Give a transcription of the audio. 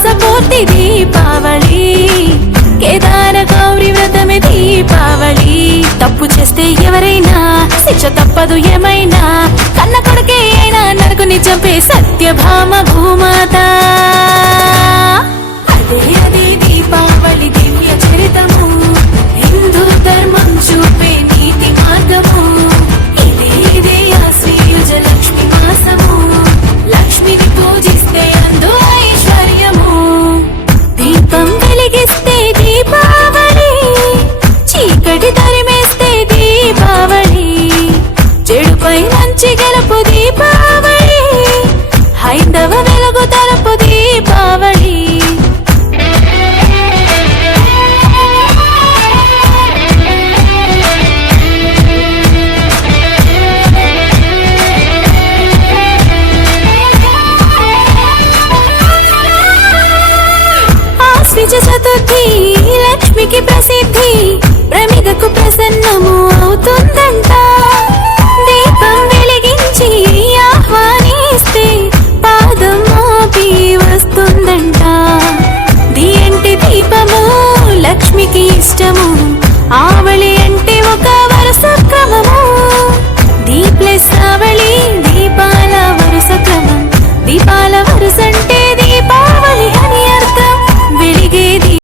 మాసపూర్తి దీపావళి, కేదార గౌరీ వ్రతమే దీపావళి. తప్పు చేస్తే ఎవరైనా శిక్ష తప్పదు ఏమైనా, కన్న కొడుకే అయినా నరకుని చంపే సత్యభామ భూమాత. అదే అదే దీపావళి దివ్య చరితము, హిందూ ధర్మం చూపే నీతి మార్గము. ఇదే ఇదే ఆశ్వయుజ లక్ష్మి మాసము, లక్ష్మిని పూజిస్తే అందు ఐశ్వర్యము. దీపం వెలిగిస్తే దీపావళి, చీకటి తరిమేస్తే దీపావళి. చెడుపై మంచి గెలుపు దీపావళి, హైందవ వెలుగు తలపు దీపావళి. చతుర్థి లక్ష్మికి ప్రసిద్ధి, ప్రమిదకు ప్రసన్నము అవుతుందంట.